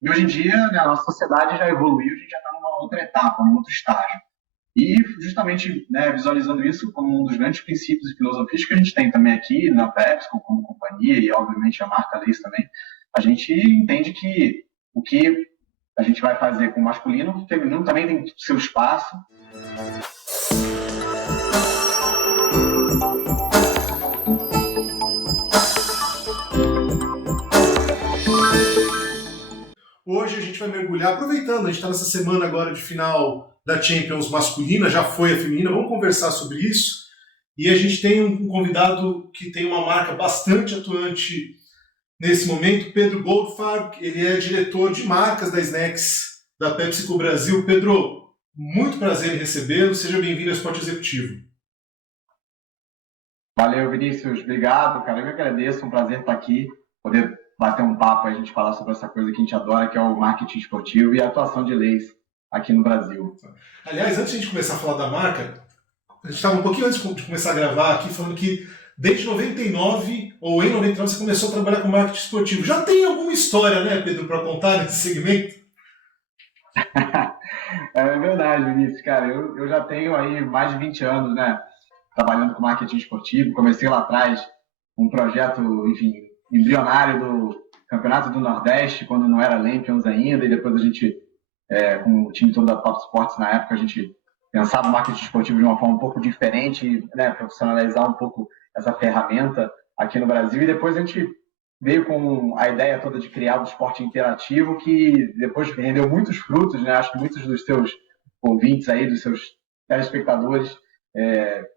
E hoje em dia, né, a nossa sociedade já evoluiu, a gente já está numa outra etapa, num outro estágio. E justamente, né, visualizando isso como um dos grandes princípios e filosofias que a gente tem também aqui na PepsiCo como companhia e obviamente a marca Lays também, a gente entende que o que a gente vai fazer com o masculino, o feminino também tem seu espaço. Hoje a gente vai mergulhar, aproveitando, a gente está nessa semana agora de final da Champions masculina, já foi a feminina, vamos conversar sobre isso. E a gente tem um convidado que tem uma marca bastante atuante nesse momento, Pedro Goldfarb, ele é diretor de marcas da Snacks da PepsiCo Brasil. Pedro, muito prazer em recebê-lo, seja bem-vindo ao Esporte Executivo. Valeu, Vinícius, obrigado, cara, eu que agradeço, um prazer estar aqui, poder bater um papo e a gente falar sobre essa coisa que a gente adora, que é o marketing esportivo e a atuação de Lays aqui no Brasil. Aliás, antes de a gente começar a falar da marca, a gente estava um pouquinho antes de começar a gravar aqui falando que desde 99 ou em 99 você começou a trabalhar com marketing esportivo. Já tem alguma história, né, Pedro, para contar nesse segmento? É verdade, Vinícius, cara, eu já tenho aí mais de 20 anos, né, trabalhando com marketing esportivo. Comecei lá atrás um projeto, enfim, embrionário do Campeonato do Nordeste, quando não era Lampions ainda, e depois a gente, com o time todo da Top Sports na época, a gente pensava o marketing esportivo de uma forma um pouco diferente, né, profissionalizar um pouco essa ferramenta aqui no Brasil, e depois a gente veio com a ideia toda de criar o esporte interativo, que depois rendeu muitos frutos, né? Acho que muitos dos seus ouvintes aí, dos seus telespectadores,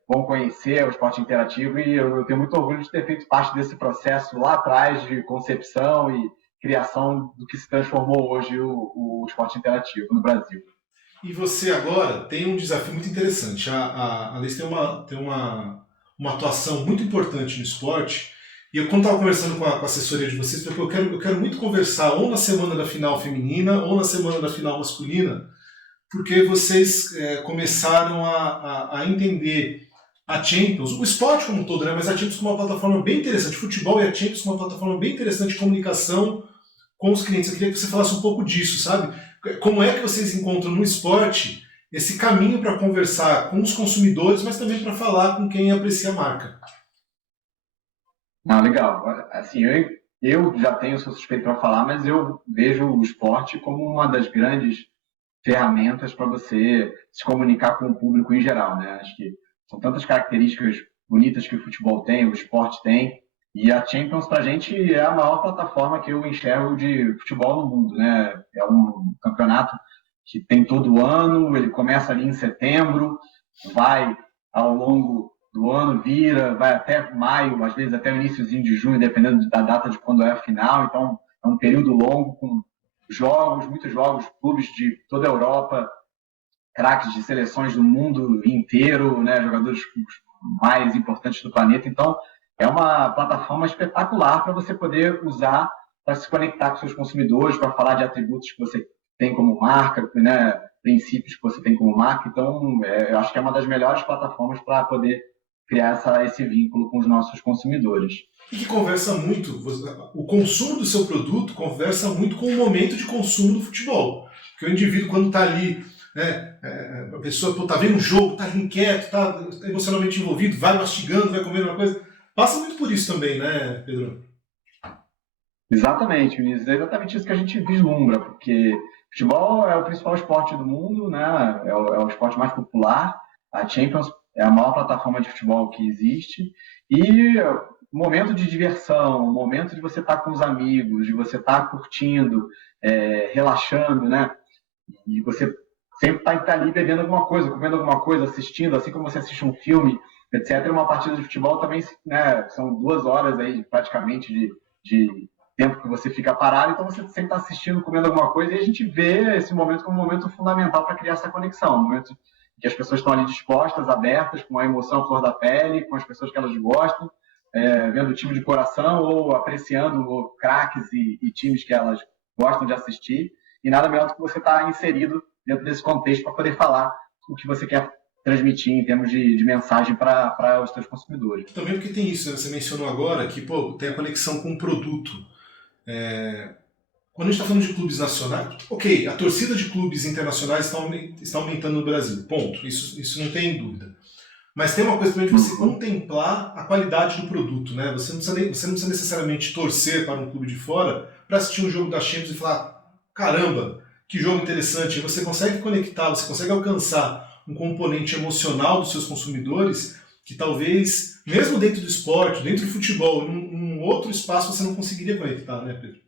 vão conhecer o esporte interativo, e eu tenho muito orgulho de ter feito parte desse processo lá atrás de concepção e criação do que se transformou hoje o esporte interativo no Brasil. E você agora tem um desafio muito interessante. A Alice tem uma atuação muito importante no esporte. E eu, quando estava conversando com a assessoria de vocês, eu quero muito conversar ou na semana da final feminina ou na semana da final masculina, porque vocês começaram a entender a Champions, o esporte como um todo, né? Mas a Champions como uma plataforma bem interessante, futebol e a Champions como uma plataforma bem interessante de comunicação com os clientes. Eu queria que você falasse um pouco disso, sabe? Como é que vocês encontram no esporte esse caminho para conversar com os consumidores, mas também para falar com quem aprecia a marca? Ah, legal. Assim, eu já tenho, sou suspeito para falar, mas eu vejo o esporte como uma das grandes ferramentas para você se comunicar com o público em geral, né? Acho que são tantas características bonitas que o futebol tem, o esporte tem, e a Champions para a gente é a maior plataforma que eu enxergo de futebol no mundo, né? É um campeonato que tem todo ano, ele começa ali em setembro, vai ao longo do ano, vira, vai até maio, às vezes até o iníciozinho de junho, dependendo da data de quando é a final, então é um período longo com jogos, muitos jogos, clubes de toda a Europa, craques de seleções do mundo inteiro, né, jogadores mais importantes do planeta. Então, é uma plataforma espetacular para você poder usar para se conectar com seus consumidores, para falar de atributos que você tem como marca, né, princípios que você tem como marca. Então, eu acho que é uma das melhores plataformas para poder criar esse vínculo com os nossos consumidores. E que conversa muito, o consumo do seu produto conversa muito com o momento de consumo do futebol. Porque o indivíduo, quando está ali, né, a pessoa está vendo um jogo, está inquieto, está emocionalmente envolvido, vai mastigando, vai comendo uma coisa. Passa muito por isso também, né, Pedro? Exatamente, Vinícius. É exatamente isso que a gente vislumbra, porque futebol é o principal esporte do mundo, né? É o esporte mais popular. A Champions é a maior plataforma de futebol que existe. E momento de diversão, momento de você estar com os amigos, de você estar curtindo, relaxando, né? E você sempre está ali bebendo alguma coisa, comendo alguma coisa, assistindo, assim como você assiste um filme, etc. Uma partida de futebol também, né, são 2 horas aí praticamente de tempo que você fica parado, então você sempre está assistindo, comendo alguma coisa, e a gente vê esse momento como um momento fundamental para criar essa conexão, um momento que as pessoas estão ali dispostas, abertas, com a emoção à flor da pele, com as pessoas que elas gostam, vendo o time de coração ou apreciando craques e times que elas gostam de assistir, e nada melhor do que você estar inserido dentro desse contexto para poder falar o que você quer transmitir em termos de mensagem para os seus consumidores. Também porque tem isso, né? Você mencionou agora que pô, tem a conexão com o produto. quando a gente está falando de clubes nacionais, ok, a torcida de clubes internacionais está aumentando no Brasil, ponto, isso não tem dúvida. Mas tem uma coisa também de você contemplar a qualidade do produto, né? Você não precisa necessariamente torcer para um clube de fora para assistir um jogo da Champions e falar, caramba, que jogo interessante. Você consegue conectar, você consegue alcançar um componente emocional dos seus consumidores que talvez, mesmo dentro do esporte, dentro do futebol, num outro espaço você não conseguiria conectar, né, Pedro?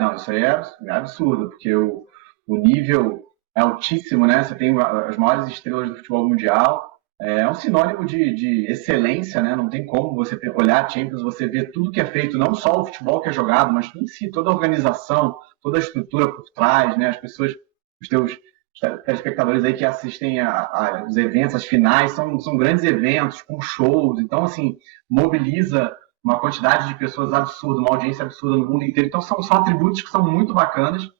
Não, isso aí é absurdo, porque o nível é altíssimo, né? Você tem as maiores estrelas do futebol mundial, é um sinônimo de excelência, né? Não tem como você olhar a Champions, você ver tudo que é feito, não só o futebol que é jogado, mas em si, toda a organização, toda a estrutura por trás, né? As pessoas, os teus telespectadores aí que assistem os eventos, as finais, são grandes eventos, com shows, então, assim, mobiliza uma quantidade de pessoas absurda, uma audiência absurda no mundo inteiro. Então, são atributos que são muito bacanas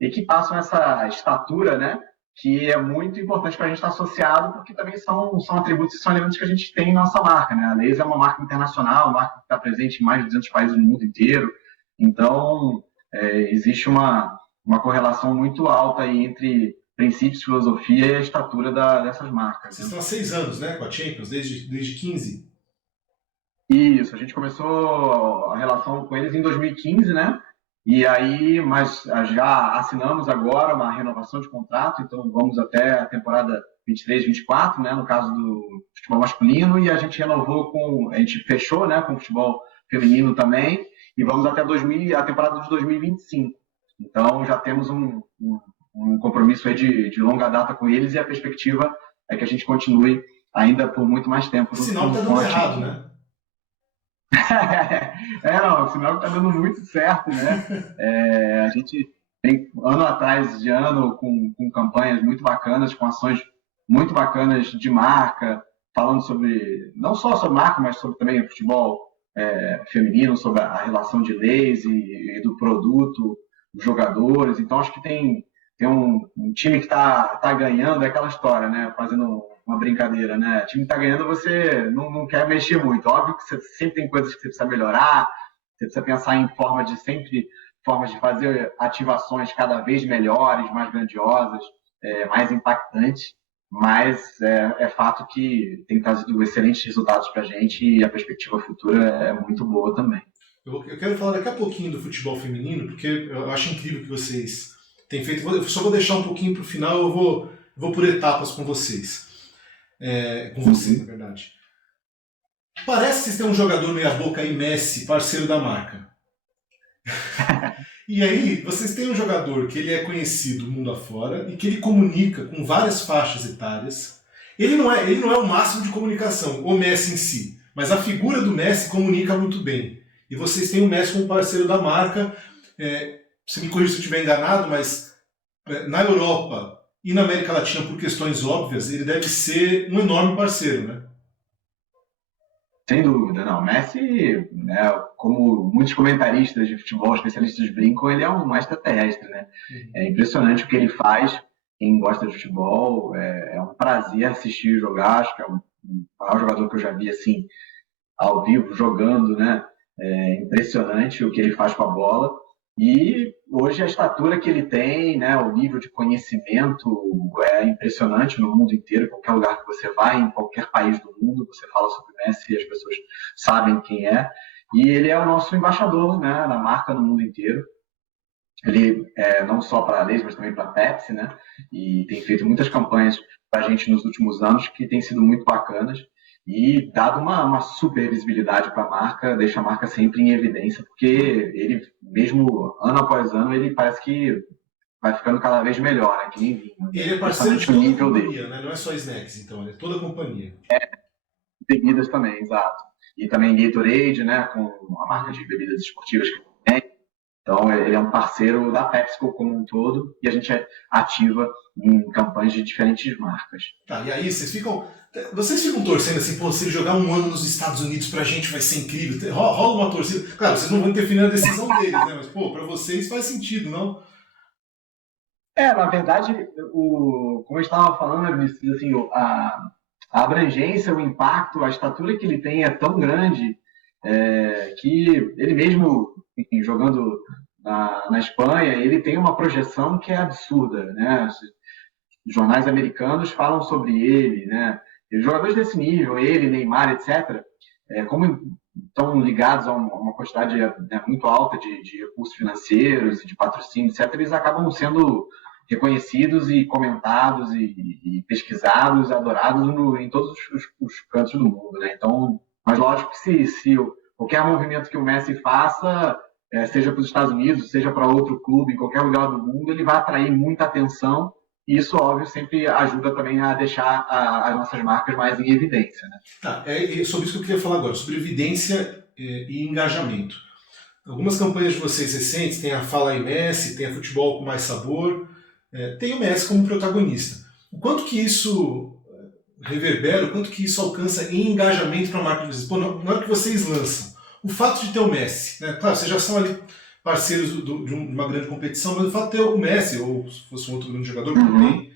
e que passam essa estatura, né? Que é muito importante para a gente estar associado, porque também são atributos e são elementos que a gente tem em nossa marca, né? A Lays é uma marca internacional, uma marca que está presente em mais de 200 países no mundo inteiro. Então, existe uma correlação muito alta aí entre princípios, filosofia e a estatura dessas marcas. Vocês estão há 6 anos, né, com a Champions, desde 15? Isso, a gente começou a relação com eles em 2015, né? E aí, mas já assinamos agora uma renovação de contrato, então vamos até a temporada 23-24, né? No caso do futebol masculino, e a gente a gente fechou, né? Com o futebol feminino também, e vamos até a temporada de 2025. Então já temos um compromisso aí de longa data com eles e a perspectiva é que a gente continue ainda por muito mais tempo. Sinal que tá dando errado, né? Não, o sinal que está dando muito certo, né? A gente tem ano atrás de ano com campanhas muito bacanas, com ações muito bacanas de marca, falando sobre, não só sobre marca, mas sobre também o futebol feminino, sobre a relação de leis e do produto, dos jogadores. Então, acho que tem um time que tá ganhando, é aquela história, né? Fazendo uma brincadeira, né? O time está ganhando, você não quer mexer muito. Óbvio que você sempre tem coisas que você precisa melhorar, você precisa pensar em formas de fazer ativações cada vez melhores, mais grandiosas, mais impactantes, mas é fato que tem trazido excelentes resultados para a gente e a perspectiva futura é muito boa também. Eu quero falar daqui a pouquinho do futebol feminino, porque eu acho incrível que vocês têm feito. Eu só vou deixar um pouquinho para o final, eu vou por etapas com vocês. Com você, na verdade. Parece que vocês têm um jogador meia boca aí, Messi, parceiro da marca. E aí, vocês têm um jogador que ele é conhecido mundo afora e que ele comunica com várias faixas etárias. Ele não é o máximo de comunicação, o Messi em si, mas a figura do Messi comunica muito bem. E vocês têm o Messi como parceiro da marca. Você me corrija se eu estiver enganado, mas na Europa e na América Latina, por questões óbvias, ele deve ser um enorme parceiro, né? Sem dúvida, não. Messi, né, como muitos comentaristas de futebol, especialistas brincam, ele é um extraterrestre, né? É impressionante o que ele faz. Quem gosta de futebol, é um prazer assistir jogar. Acho que é o maior jogador que eu já vi assim ao vivo jogando, né? É impressionante o que ele faz com a bola. E hoje a estatura que ele tem, né, o nível de conhecimento é impressionante no mundo inteiro. Qualquer lugar que você vai, em qualquer país do mundo, você fala sobre o Messi e as pessoas sabem quem é. E ele é o nosso embaixador, né, na marca no mundo inteiro. Ele não só para a Lays, mas também para a Pepsi, né? E tem feito muitas campanhas para a gente nos últimos anos que têm sido muito bacanas e dado uma super visibilidade para a marca, deixa a marca sempre em evidência, porque ele, mesmo ano após ano, ele parece que vai ficando cada vez melhor, né? Que nem vinho. Ele é parceiro de toda a companhia, né? Não é só snacks, então, ele é toda a companhia. Bebidas também, exato. E também Gatorade, né? Com a marca de bebidas esportivas que tem. Então, ele é um parceiro da PepsiCo como um todo e a gente é ativa em campanhas de diferentes marcas. Tá, e aí vocês ficam torcendo assim, pô, se ele jogar um ano nos Estados Unidos pra gente vai ser incrível, rola uma torcida. Claro, vocês não vão interferir na decisão deles, né? Mas, pô, pra vocês faz sentido, não? Na verdade, como eu estava falando, assim, a abrangência, o impacto, a estatura que ele tem é tão grande que ele mesmo, enfim, jogando na Espanha, ele tem uma projeção que é absurda, né? Os jornais americanos falam sobre ele, né? E os jogadores desse nível, ele, Neymar, etc., como estão ligados a uma quantidade, né, muito alta de recursos financeiros e de patrocínio, etc., eles acabam sendo reconhecidos e comentados e pesquisados, adorados em todos os cantos do mundo, né? Então, mas lógico que se qualquer movimento que o Messi faça, seja para os Estados Unidos, seja para outro clube, em qualquer lugar do mundo, ele vai atrair muita atenção e isso, óbvio, sempre ajuda também a deixar as nossas marcas mais em evidência, né? Tá, é sobre isso que eu queria falar agora, sobre evidência e engajamento. Algumas campanhas de vocês recentes, tem a Fala aí Messi, tem a Futebol com Mais Sabor, tem o Messi como protagonista. O quanto que isso reverbera, o quanto que isso alcança em engajamento para a marca de vocês? Pô, na hora que vocês lançam, o fato de ter o Messi, né? Claro, vocês já são ali parceiros de uma grande competição, mas o fato de ter o Messi, ou se fosse um outro grande jogador, que não tem,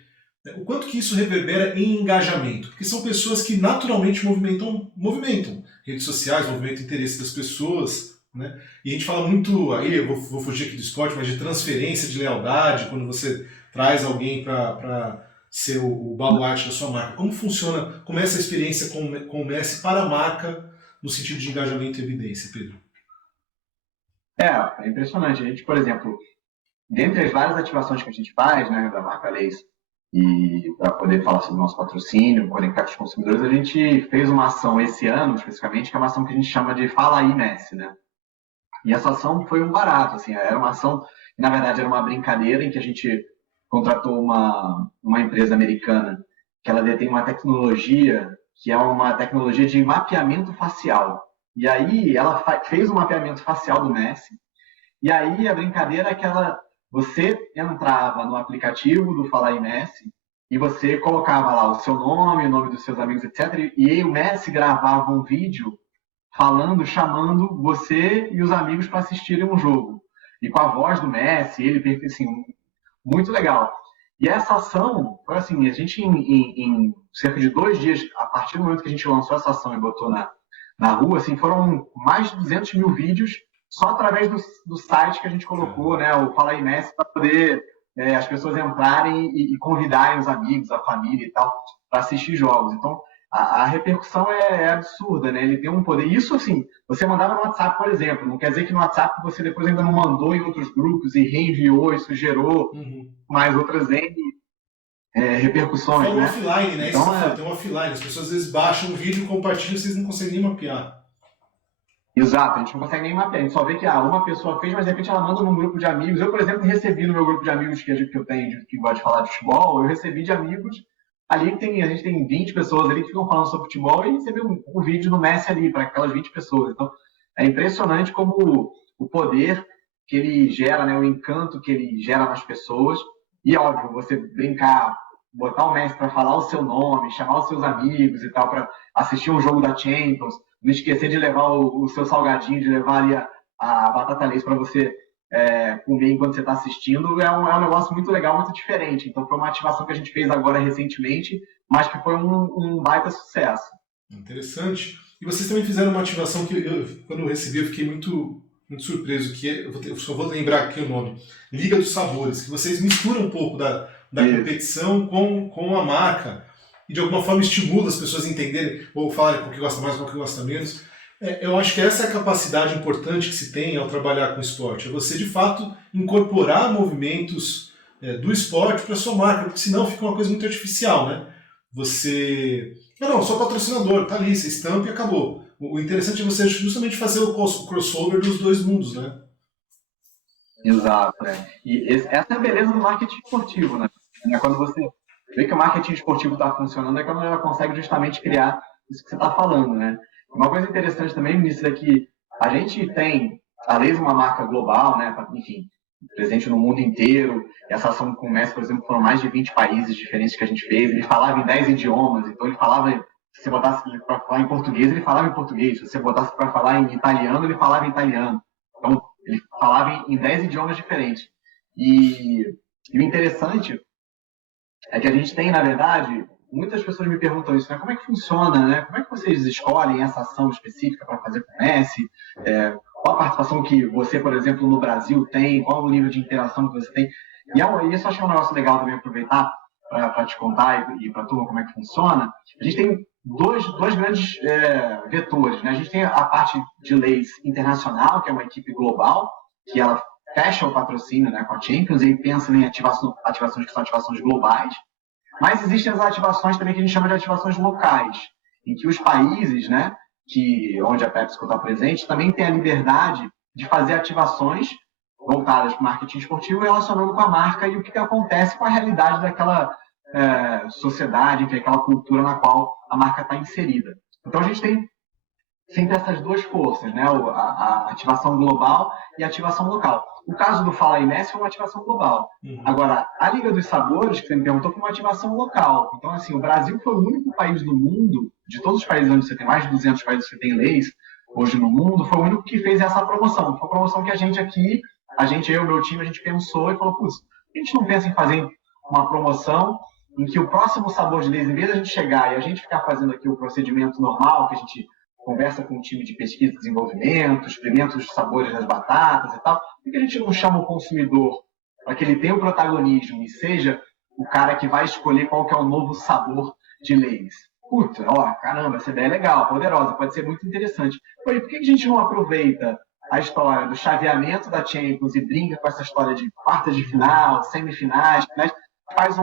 o quanto que isso reverbera em engajamento? Porque são pessoas que naturalmente movimentam redes sociais, movimentam o interesse das pessoas, né? E a gente fala muito, aí eu vou fugir aqui do esporte, mas de transferência de lealdade, quando você traz alguém para ser o baluarte da sua marca. Como funciona, como é essa experiência com o Messi para a marca no sentido de engajamento e evidência, Pedro? É impressionante. A gente, por exemplo, dentre as várias ativações que a gente faz, né, da marca Leis, e para poder falar sobre o nosso patrocínio, conectar com os consumidores, a gente fez uma ação esse ano, especificamente, que é uma ação que a gente chama de Fala aí Messi, né? E essa ação foi um barato, assim, era uma ação, que na verdade era uma brincadeira em que a gente contratou uma empresa americana que ela detém uma tecnologia que é uma tecnologia de mapeamento facial. E aí ela fez um mapeamento facial do Messi, e aí a brincadeira é que você entrava no aplicativo do Fala aí Messi e você colocava lá o seu nome, o nome dos seus amigos, etc. E aí o Messi gravava um vídeo falando, chamando você e os amigos para assistirem um jogo. E com a voz do Messi, ele, assim, muito legal. E essa ação foi assim, a gente em cerca de 2 dias, a partir do momento que a gente lançou essa ação e botou na rua, assim, foram mais de 200 mil vídeos só através do site que a gente colocou, né, o Fala aí Messi, para poder as pessoas entrarem e convidarem os amigos, a família e tal, para assistir jogos. Então, a repercussão é absurda, né? Ele tem um poder. Isso, assim, você mandava no WhatsApp, por exemplo. Não quer dizer que no WhatsApp você depois ainda não mandou em outros grupos e reenviou, isso gerou mais outras N repercussões, Fala né? offline, né? Então, Isso tem um offline. As pessoas às vezes baixam o vídeo, compartilham, vocês não conseguem nem mapear. Exato, a gente não consegue nem mapear. A gente só vê que uma pessoa fez, mas de repente ela manda num grupo de amigos. Eu, por exemplo, recebi no meu grupo de amigos que eu tenho, que gosta de falar de futebol, eu recebi de amigos ali a gente tem 20 pessoas ali que ficam falando sobre futebol e recebi um vídeo no Messi ali para aquelas 20 pessoas. Então, é impressionante como o poder que ele gera, né, o encanto que ele gera nas pessoas. E, óbvio, você brincar, botar o Messi para falar o seu nome, chamar os seus amigos e tal, para assistir um jogo da Champions, não esquecer de levar o seu salgadinho, de levar ali a batata lace para você comer enquanto você está assistindo, é um negócio muito legal, muito diferente. Então foi uma ativação que a gente fez agora recentemente, mas que foi um baita sucesso. Interessante. E vocês também fizeram uma ativação que quando eu recebi eu fiquei muito, muito surpreso, que eu só vou lembrar aqui o nome, Liga dos Sabores, que vocês misturam um pouco da competição com a marca e de alguma forma estimula as pessoas a entenderem ou falarem com o que gosta mais, com o que gosta menos. Eu acho que essa é a capacidade importante que se tem ao trabalhar com esporte. É você, de fato, incorporar movimentos do esporte para a sua marca, porque senão fica uma coisa muito artificial, né? Você... Não, sou patrocinador, tá ali, você estampa e acabou. O interessante é você justamente fazer o crossover dos dois mundos, né? Exato, E essa é a beleza do marketing esportivo, né? Quando você vê que o marketing esportivo está funcionando, é quando ela consegue justamente criar isso que você está falando, né? Uma coisa interessante também, Vinícius, é que a gente tem, além de uma marca global, né, enfim, presente no mundo inteiro. Essa ação com o Messi, por exemplo, foram mais de 20 países diferentes que a gente fez. Ele falava em 10 idiomas, então ele falava, se você botasse para falar em português, ele falava em português. Se você botasse para falar em italiano, ele falava em italiano. Então, ele falava em 10 idiomas diferentes. E o interessante é que a gente tem, na verdade, muitas pessoas me perguntam isso, né? Como é que funciona, né? Como é que vocês escolhem essa ação específica para fazer com o Messi? qual a participação que você, por exemplo, no Brasil tem, qual o nível de interação que você tem. E isso eu acho que é um negócio legal também aproveitar para te contar e para a turma como é que funciona. A gente tem dois grandes vetores. Né? A gente tem a parte de leis internacional, que é uma equipe global, que ela fecha o patrocínio, né, com a Champions e pensa em ativações que são ativações globais. Mas existem as ativações também que a gente chama de ativações locais, em que os países, né, onde a PepsiCo está presente, também têm a liberdade de fazer ativações voltadas para o marketing esportivo relacionando com a marca e o que acontece com a realidade daquela sociedade, que é aquela cultura na qual a marca está inserida. Então a gente tem sempre essas duas forças, né? A ativação global e a ativação local. O caso do Fala aí Messi foi uma ativação global. Agora, a Liga dos Sabores, que você me perguntou, foi uma ativação local. Então, assim, o Brasil foi o único país do mundo, de todos os países onde você tem mais de 200 países que tem leis hoje no mundo, foi o único que fez essa promoção. Foi uma promoção que a gente aqui, eu e o meu time, a gente pensou e falou, putz, a gente não pensa em fazer uma promoção em que o próximo sabor de leis, em vez de a gente chegar e a gente ficar fazendo aqui o procedimento normal, que a gente conversa com um time de pesquisa e desenvolvimento, experimenta os sabores das batatas e tal, por que a gente não chama o consumidor para que ele tenha o protagonismo e seja o cara que vai escolher qual que é o novo sabor de leis? Puta, ó, caramba, essa ideia é legal, poderosa, pode ser muito interessante. Por que a gente não aproveita a história do chaveamento da Champions e brinca com essa história de quartas de final, semifinais, né? Faz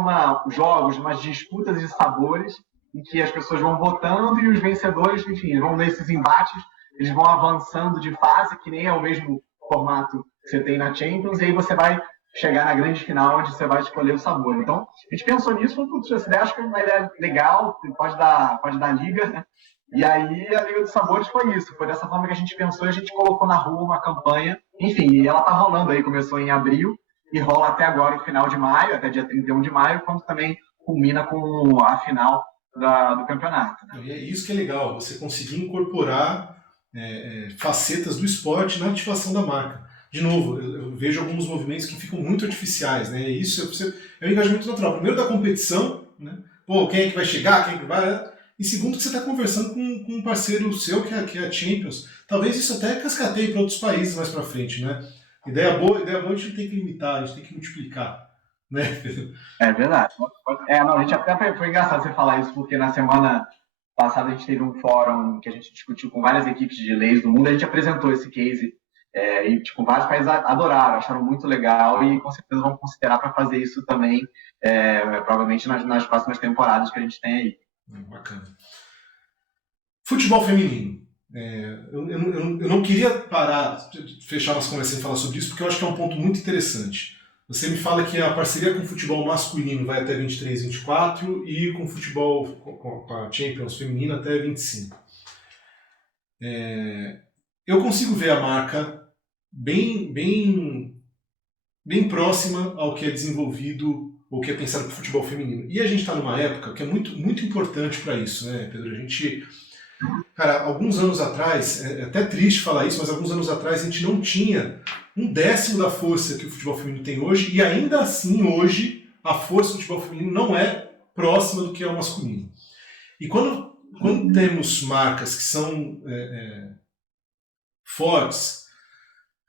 jogos, umas disputas de sabores em que as pessoas vão votando e os vencedores, enfim, vão nesses embates, eles vão avançando de fase, que nem é o mesmo formato que você tem na Champions, e aí você vai chegar na grande final, onde você vai escolher o sabor. Então, a gente pensou nisso, falou, putz, essa ideia acho que é uma ideia legal, pode dar liga, né? E aí a Liga dos Sabores foi isso, foi dessa forma que a gente pensou e a gente colocou na rua uma campanha, enfim, e ela tá rolando aí, começou em abril e rola até agora o final de maio, até dia 31 de maio, quando também culmina com a final do campeonato. Né? E é isso que é legal, você conseguir incorporar facetas do esporte na ativação da marca. De novo, eu vejo alguns movimentos que ficam muito artificiais, né? Isso é um engajamento natural. Primeiro da competição, né? Pô, quem é que vai chegar, quem é que vai... E segundo que você está conversando com um parceiro seu, que é a Champions. Talvez isso até cascateie para outros países mais para frente, né? Ideia boa a gente tem que limitar, a gente tem que multiplicar. Né? É verdade. A gente até foi engraçado você falar isso, porque na semana passada a gente teve um fórum que a gente discutiu com várias equipes de leis do mundo, a gente apresentou esse case e tipo, vários países adoraram, acharam muito legal e com certeza vão considerar para fazer isso também, provavelmente nas próximas temporadas que a gente tem aí. Bacana. Futebol feminino. Eu não queria fechar nossa conversa e falar sobre isso, porque eu acho que é um ponto muito interessante. Você me fala que a parceria com o futebol masculino vai até 23, 24 e com o futebol, com a Champions feminina até 25. Eu consigo ver a marca bem próxima ao que é desenvolvido ou que é pensado para o futebol feminino. E a gente está numa época que é muito, muito importante para isso, né, Pedro? Cara, alguns anos atrás, é até triste falar isso, mas alguns anos atrás a gente não tinha 1/10 da força que o futebol feminino tem hoje, e ainda assim hoje a força do futebol feminino não é próxima do que é o masculino. E quando temos marcas que são fortes,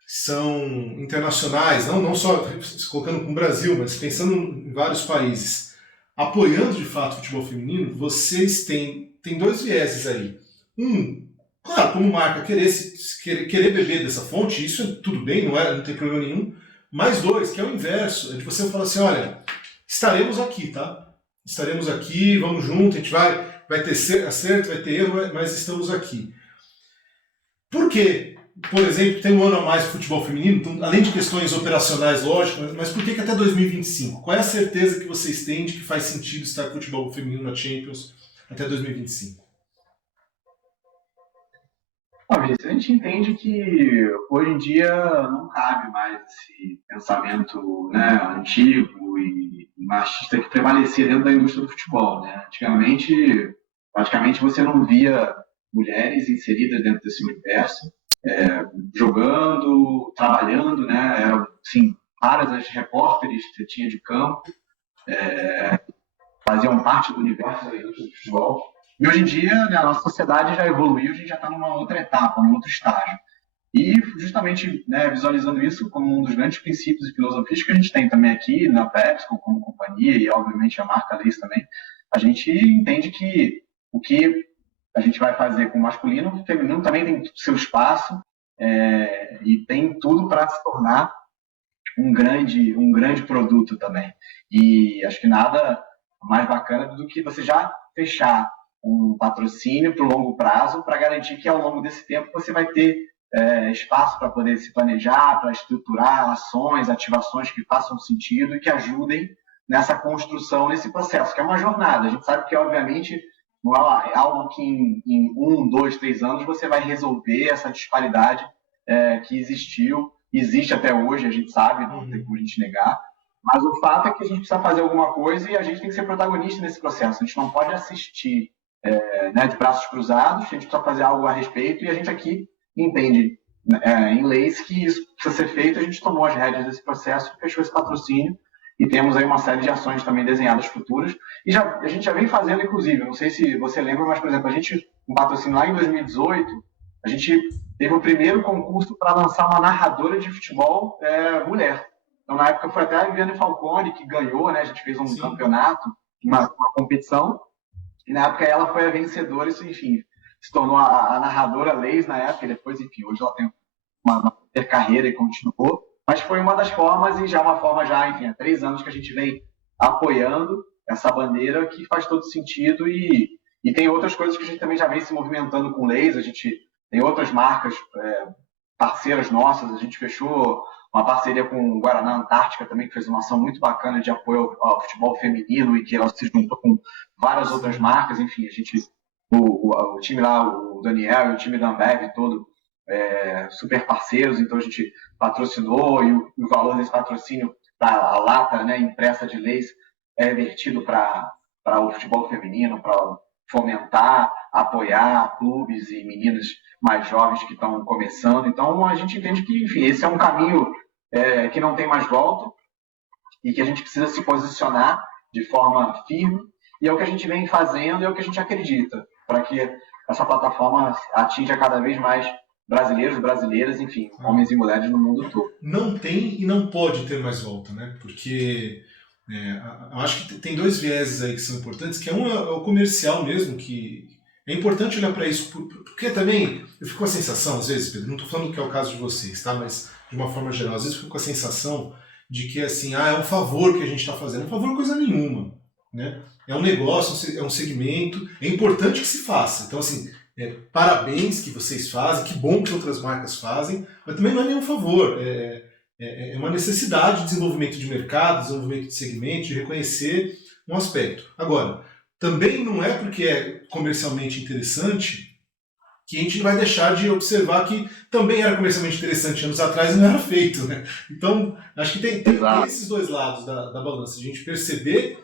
são internacionais, não só colocando com o Brasil, mas pensando em vários países, apoiando de fato o futebol feminino, vocês têm dois vieses aí. Claro, como marca, querer beber dessa fonte, isso é tudo bem, não tem problema nenhum. Mais dois, que é o inverso, é de você falar assim, olha, estaremos aqui, tá? Estaremos aqui, vamos junto, a gente vai ter acerto, vai ter erro, mas estamos aqui. Por quê? Por exemplo, tem um ano a mais de futebol feminino, então, além de questões operacionais, lógico, mas por que até 2025? Qual é a certeza que vocês têm de que faz sentido estar com futebol feminino na Champions até 2025? A gente entende que hoje em dia não cabe mais esse pensamento, né, antigo e machista que prevalecia dentro da indústria do futebol. Né? Antigamente, praticamente você não via mulheres inseridas dentro desse universo, jogando, trabalhando, né? Eram, assim, raras as repórteres que você tinha de campo, faziam parte do universo da indústria do futebol. E hoje em dia, né, a nossa sociedade já evoluiu, a gente já está numa outra etapa, num outro estágio. E justamente, né, visualizando isso como um dos grandes princípios e filosofias que a gente tem também aqui na PepsiCo como companhia e obviamente a marca Lay's também, a gente entende que o que a gente vai fazer com o masculino, o feminino também tem seu espaço e tem tudo para se tornar um grande produto também. E acho que nada mais bacana do que você já fechar um patrocínio para o longo prazo para garantir que ao longo desse tempo você vai ter espaço para poder se planejar, para estruturar ações, ativações que façam sentido e que ajudem nessa construção, nesse processo, que é uma jornada. A gente sabe que, obviamente, não é algo que em 1, 2, 3 anos você vai resolver essa disparidade que existe até hoje, a gente sabe, não tem como a gente negar, mas o fato é que a gente precisa fazer alguma coisa e a gente tem que ser protagonista nesse processo. A gente não pode assistir de braços cruzados, a gente precisa fazer algo a respeito e a gente aqui entende em leis que isso precisa ser feito. A gente tomou as rédeas desse processo, fechou esse patrocínio e temos aí uma série de ações também desenhadas futuras. E a gente já vem fazendo, inclusive, não sei se você lembra, mas, por exemplo, um patrocínio lá em 2018, a gente teve o primeiro concurso para lançar uma narradora de futebol mulher. Então, na época, foi até a Viviane Falcone que ganhou, né? A gente fez um campeonato, uma competição, e na época ela foi a vencedora, isso, enfim, se tornou a narradora Lay's na época, e depois, enfim, hoje ela tem uma carreira e continuou. Mas foi uma das formas, e já uma forma enfim, há 3 anos que a gente vem apoiando essa bandeira que faz todo sentido e tem outras coisas que a gente também já vem se movimentando com Lay's. A gente tem outras marcas parceiras nossas, a gente fechou uma parceria com o Guaraná Antártica também, que fez uma ação muito bacana de apoio ao futebol feminino e que ela se juntou com várias outras marcas. Enfim, a gente, o time lá, o Daniel e o time da Ambev todo, super parceiros, então a gente patrocinou e o valor desse patrocínio a lata, né, impressa de Lay's é vertido para o futebol feminino, para fomentar, apoiar clubes e meninas mais jovens que estão começando. Então a gente entende que, enfim, esse é um caminho que não tem mais volta e que a gente precisa se posicionar de forma firme, e é o que a gente vem fazendo, é o que a gente acredita, para que essa plataforma atinja cada vez mais brasileiros, brasileiras, enfim, homens e mulheres no mundo todo. Não tem e não pode ter mais volta, né? Porque eu acho que tem 2 vieses aí que são importantes, que um é o comercial mesmo, que é importante olhar para isso, porque também eu fico com a sensação, às vezes, Pedro, não estou falando que é o caso de vocês, tá? Mas de uma forma geral, às vezes eu fico com a sensação de que assim, é um favor que a gente está fazendo. Um favor coisa nenhuma, né? É um negócio, é um segmento, é importante que se faça. Então, assim, parabéns que vocês fazem, que bom que outras marcas fazem, mas também não é nenhum favor. É uma necessidade de desenvolvimento de mercado, desenvolvimento de segmento, de reconhecer um aspecto. Agora, também não é porque é comercialmente interessante que a gente vai deixar de observar que também era comercialmente interessante anos atrás e não era feito, né? Então, acho que tem esses 2 lados da balança, de a gente perceber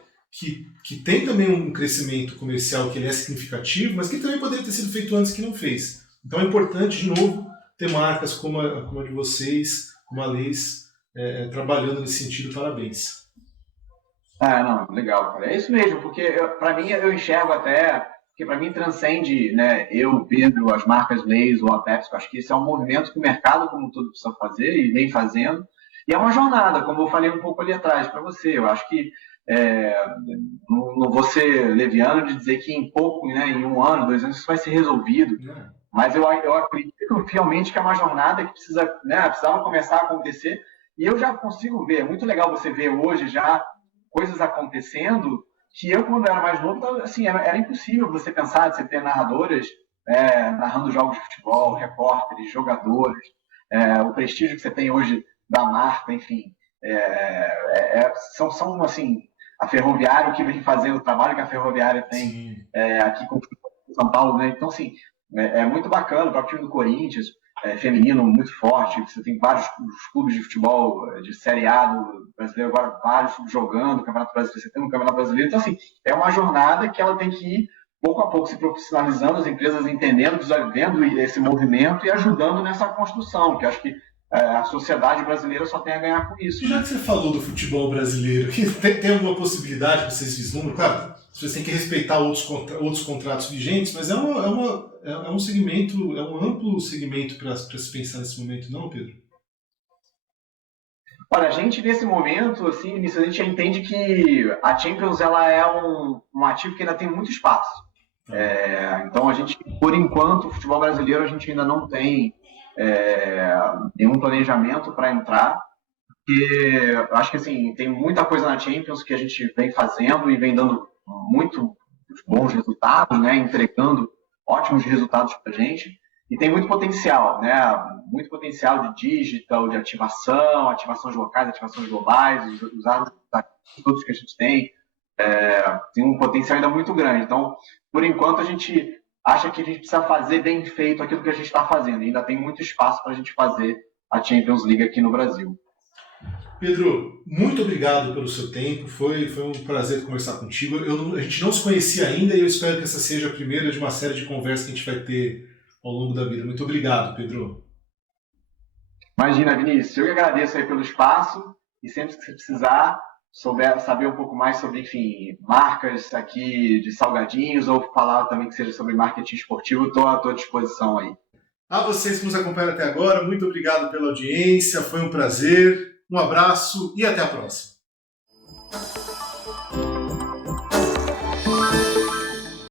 que tem também um crescimento comercial que ele é significativo, mas que também poderia ter sido feito antes que não fez. Então é importante, de novo, ter marcas como a de vocês, como a Lay's, trabalhando nesse sentido. Parabéns. Não, legal, cara. É isso mesmo, porque para mim eu enxergo até, porque para mim transcende, né, eu, Pedro, as marcas Lay's ou a Pepsi. Acho que esse é um movimento que o mercado como todo precisa fazer e vem fazendo. E é uma jornada, como eu falei um pouco ali atrás para você. Eu acho que não vou ser leviano de dizer que em pouco, né, em 1 ano, 2 anos, isso vai ser resolvido. Mas eu acredito fielmente que é uma jornada que precisava começar a acontecer. E eu já consigo ver, é muito legal você ver hoje já coisas acontecendo que eu, quando era mais novo, assim, era impossível você pensar de você ter narradoras narrando jogos de futebol, repórteres, jogadores, o prestígio que você tem hoje da marca, enfim. São assim, a Ferroviária, o que vem fazendo, o trabalho que a Ferroviária tem aqui com São Paulo, né? Então, assim, é muito bacana. O próprio time do Corinthians, feminino, muito forte. Você tem vários clubes de futebol de Série A do brasileiro, agora vários jogando Campeonato Brasileiro. Você tem um Campeonato Brasileiro. Então, assim, é uma jornada que ela tem que ir pouco a pouco se profissionalizando, as empresas entendendo, vendo esse movimento e ajudando nessa construção, que acho que a sociedade brasileira só tem a ganhar com isso. Já que você falou do futebol brasileiro, tem alguma possibilidade que vocês vislumbram? Claro, Você tem que respeitar outros contratos vigentes, mas é um segmento, é um amplo segmento para se pensar nesse momento, não, Pedro? Olha, a gente nesse momento, assim, Vinícius, a gente já entende que a Champions ela é um ativo que ainda tem muito espaço. Então a gente, por enquanto, o futebol brasileiro a gente ainda não tem nenhum planejamento para entrar, porque eu acho que assim tem muita coisa na Champions que a gente vem fazendo e vem dando muito bons resultados, né? Entregando ótimos resultados para a gente. E tem muito potencial, né? Muito potencial de digital, de ativações locais, ativações globais, usar todos que a gente tem um potencial ainda muito grande. Então, por enquanto, a gente acha que a gente precisa fazer bem feito aquilo que a gente está fazendo. E ainda tem muito espaço para a gente fazer a Champions League aqui no Brasil. Pedro, muito obrigado pelo seu tempo. Foi um prazer conversar contigo. A gente não se conhecia ainda e eu espero que essa seja a primeira de uma série de conversas que a gente vai ter ao longo da vida. Muito obrigado, Pedro. Imagina, Vinícius, eu que agradeço aí pelo espaço e sempre que você precisar, souber saber um pouco mais sobre, enfim, marcas aqui de salgadinhos ou falar também que seja sobre marketing esportivo, estou à tua disposição aí. A vocês que nos acompanham até agora, muito obrigado pela audiência, foi um prazer, um abraço e até a próxima.